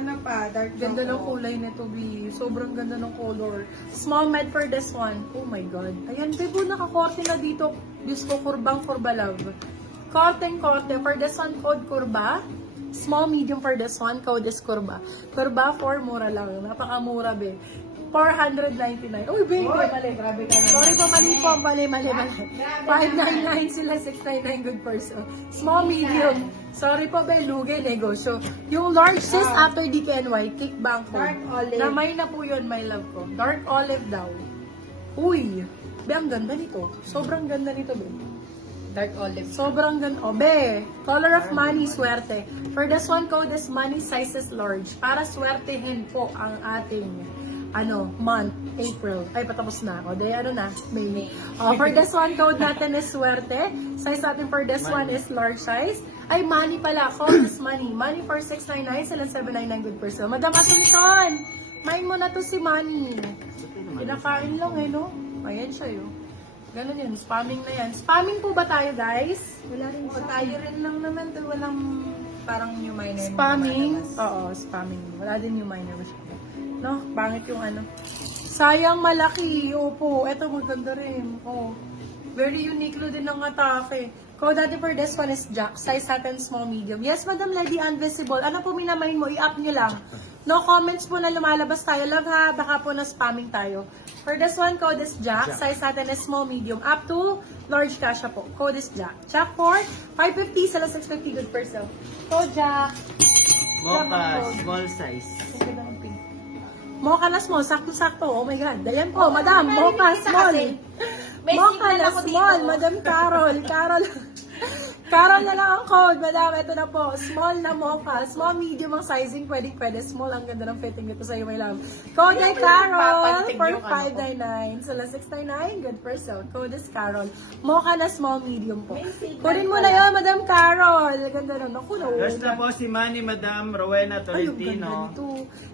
Ano pa, dark ganda ng kulay nito, B. Sobrang ganda ng color. Small med for this one. Oh my God. Ayan, bebo, nakakorte na dito. Diyos ko, kurbang-kurba love. Korte-korte. For this one, code kurba. Small, medium for this one, code is kurba. Kurba for mura lang. Napakamura, be. 499. Uy, be, mali. Grabe ka na. Sorry po, mali po. Mali. 599 sila, 699 good person. Small, medium. Sorry po, be, lugi, negosyo. Yung large sis after DKNY, kickbank po. Dark olive. Namay na po yun, my love ko. Dark olive daw. Uy, be, ang ganda nito. Sobrang ganda nito, be. Dark olive. Sobrang ganda. O, be, color of money, swerte. For this one, code is money sizes large. Para swertehin po ang ating month, April. Ay, patapos na ako. Day, May. For this one, code natin is swerte. Size natin for this one is large size. Ay, money pala. Code is money. Money for 699, sila 799 good person. Madam Asuncion, main mo na to si money. Kinakain lang no? Ayan siya yun. Ganun yun, spamming na yan. Spamming po ba tayo, guys? Wala rin Tayo rin lang naman. Walang parang new minor. spamming? Oo, spamming. Wala din new minor masyado. No, pangit yung sayang malaki. Opo, eto maganda rin. Oh, very unique din ng atake. Code natin for this one is Jack. Size natin small, medium. Yes, Madam Lady, invisible. Ano po minamain mo? I-up nyo lang. No comments po na lumalabas tayo. Love ha, baka po na spamming tayo. For this one, code is Jack. Size natin is small, medium. Up to large kasha po. Code is Jack. Jack for 550, sila 650 good person. Code Jack. Mocha, small size. Mocha na small, sakto-sakto. Oh my God. Dayan po, Madam. Mocha small. Mocha na small, Madam Carol. Carol na lang ang code, Madam. Ito na po. Small na mocha. Small, medium ang sizing. Pwede. Small. Ang ganda ng fitting nito sa'yo, my love. Code ay Carol for 599. Sila 699. Good for sale. Code is Carol. Mocha na small, medium po. Kunin mo na yun, Madam Carol. Ganda na. Naku, First na po si Manny, Madam Rowena ay, yung ganda Tolentino. nito.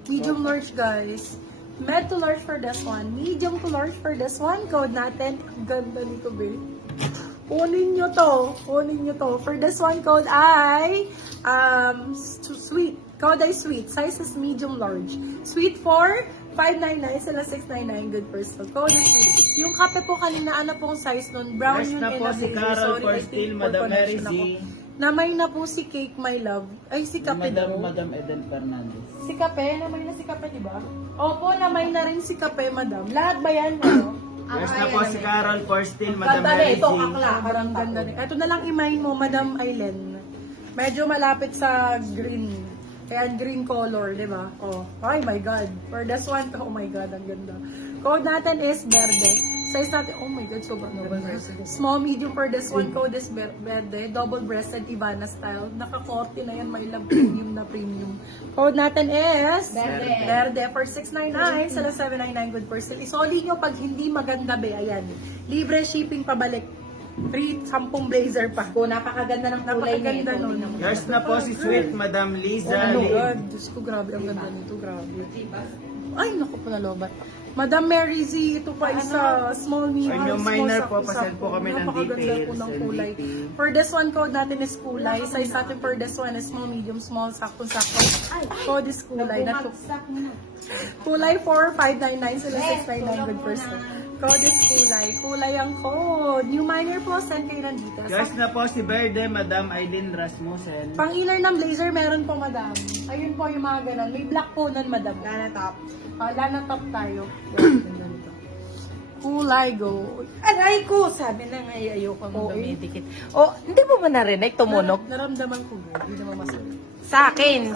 Medium large, guys. Med to large for this one. Medium to large for this one. Code natin. Ang ganda nito, babe. Kunin nyo to. For this one, code ay sweet. Code ay sweet. Size is medium large. Sweet for 599 sila 699. Good person. Code is sweet. Yung kape po kanina, ano pong size nun? Brown First yun na po si Carol for still, Madam Mary Z. Namay na po si Cake, my love. Ay, si Kape daw. Madam Eden Fernandez. Si Kape, namay na si Kape, di ba? Opo, namay na rin si Kape, madam. Lahat ba yan, First na po si Carol for still, Madam Ganda Mary Z. ito, akla. Parang ganda rin. Ito na lang imahin mo, Madam Aileen. Medyo malapit sa green. Kaya green color, di ba? Oh, ay my God. For this one, oh my God, ang ganda. Code natin is verde. Size natin, oh my God, sobrang ganda. Small, medium for this one, code is verde. Double-breasted Ivana style. Naka-40 na yan, my love, premium na premium. Code natin is verde for 699, sila 799 good for sale. Isoli nyo pag hindi maganda, be, ayan. Libre shipping pabalik. Free 10 blazer pa. Kung napakaganda ng kulay Napakaganda nito. nun. First na po si Sweet, Madam Liza. Oh my God, Diyos ko, grabe ang ganda nito, grabe. Ay, naku po, nalobat. Madam Mary Z, ito pa isa, small medium, Yung small minor sakto, po, pasend po kami ng napakaganda details po ng and kulay. detail. For this one, code natin is kulay. Size natin for this one is small, medium, small, sakto-sakto. Code is kulay. Kulay 4, 599, sila 699, good person. Code is kulay. Kulay ang code. New minor po, send kayo nandito. First na po si Verde, Madam Aileen Rasmussen. Pang-inner ng blazer, meron po, madam. Ayun po yung mga ganun. May black po nun, madam. Lana top. Lana top tayo. Yan, ganito. Kulay, go. Aray ko! Sabi na nga ayoko Oo, mong dumidikit. Oh, hindi mo ba narinig? Tumunog? Naramdaman ko, girl. Hindi naman masakit.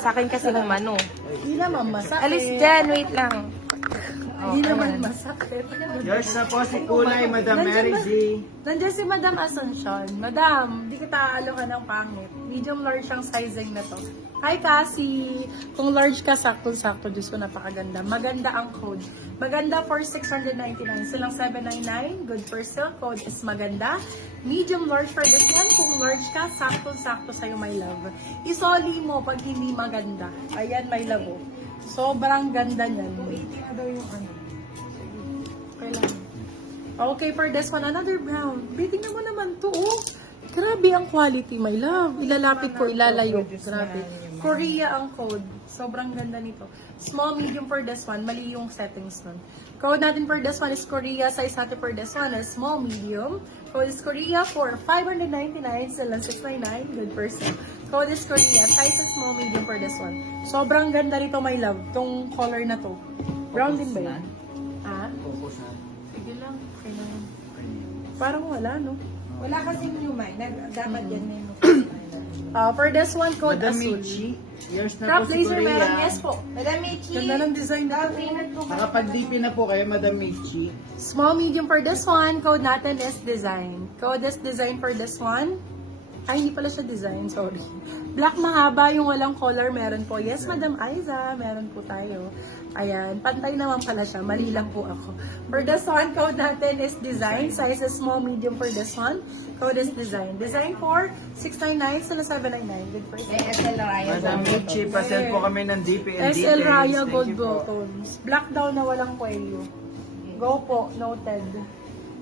Sa akin kasi humano. Hindi naman masakit. Alis dyan, wait lang. Hindi naman masakit. First na po si Kulay, Madam Mary Z. Nandiyan si Madam Asuncion. Madam, di kita aalokan ng pangit. Medium large ang sizing na to. Hi, Cassie! Kung large ka, sakto-sakto. Diyos ko, napakaganda. Maganda ang code. Maganda for 699. Silang 799. Good for sale. Code is maganda. Medium large for this one. Kung large ka, sakto-sakto sa'yo, my love. Isoli mo pag hindi maganda. Ayan, my love. Oh. Sobrang ganda niyan. 80 na daw yung ano. Kailangan. Okay, for this one, another brown. Biting mo naman to, oh. Grabe ang quality, my love. Ilalapit ko, ilalayo. Grabe. Korea ang code. Sobrang ganda nito. Small, medium for this one. Mali yung settings nun. Code natin for this one is Korea. Size natin for this one is small, medium. Code is Korea for 599. Sila 699. Good person. Code is Korea. Size is small, medium for this one. Sobrang ganda nito, my love. Tong color na to. Brown din ba yan? Ah? Sige lang. Okay na yun. Parang wala, no? Wala kasing new minor. Dapat yan may For this one, code Madam Azul. Michi, yours na Crop po si laser meron, Korea. yes po. Madam Michi. Ganda ng design na to. Nakapag-DP na po kayo, Madam Michi. Small, medium for this one. Code natin is design. Code is design for this one. Ay, hindi pala siya design. Sorry. Black mahaba, yung walang color meron po. Yes, Madam Aiza, meron po tayo. Ayan, pantay naman pala siya. Mali lang po ako. For this one, code natin is design. Size is small, medium for this one. Code is design. Design for 699 sila 799. Good for SL Raya. Madam Michi, pasend po kami ng DP and details. SL Raya Thank Gold you po. Buttons. Black daw na walang kwelyo. Go po, noted.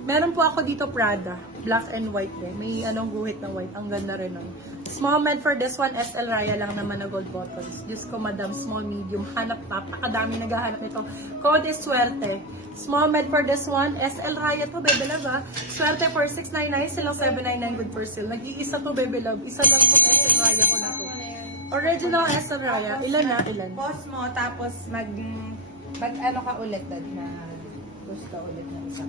Meron po ako dito Prada. Black and white din. May anong guhit na white. Ang ganda rin nun. Small med for this one, SL Raya lang naman na gold buttons. Diyos ko, madam, small, medium. Hanap pa. Pakadami naghahanap nito. Code is Suerte. Small med for this one, SL Raya to, Bebe Love, ha? Suerte for 699, silang 799, good for sale. Nag-iisa to, Bebe Love. Isa lang to, SL Raya ko na to. Original SL Raya. Ilan na? Ilan? Pause mo, tapos mag ano ka ulit dad na gusto ulit na isa.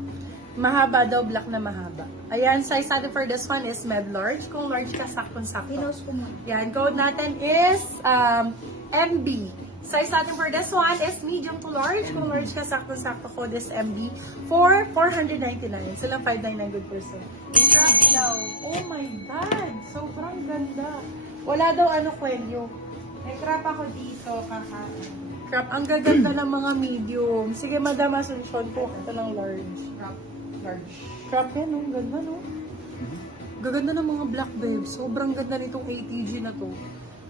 Mahaba daw, black na mahaba. Ayan, size natin for this one is med large. Kung large ka, saktong-sakto. Yan, code natin is MB. Size natin for this one is medium to large. Kung large ka, saktong-sakto, code is MB for 499. Silang 599 good person. Crop daw. Oh my God! Sobrang ganda. Wala daw ano kwelyo. May crop ako dito, kakain. Crop, ang gaganda ng mga medium. Sige, Madam Asuncion po. Ito ng large. Large. Crop yan, no? Ganda, no? Gaganda ng mga black babes. Sobrang ganda nitong ATG na to.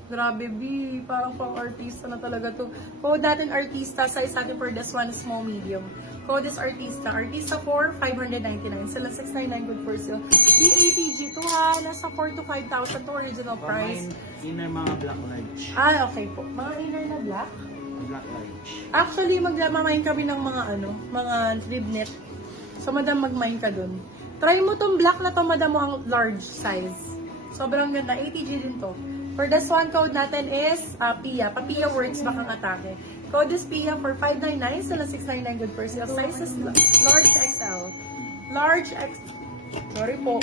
Grabe, B. Parang pang-artista na talaga to. Code natin artista. Size natin for this one is small, medium. Code is artista. Artista for 599. Sila 699 good for sale. The ATG to ha. Nasa 4 to 5,000 to original price. Inner mga black large. Ah, okay po. Mga inner na black? Black large. Actually, magmamain kami ng mga mga rib knit. So, madam, mag-mine ka dun. Try mo tong black na to, madam, mo ang large size. Sobrang ganda. ATG din to. For this one, code natin is PIA. Pa-PIA works bakang atake. Code is PIA for 599. Sila 699 good for sale. Size is large XL. Large X. Sorry po.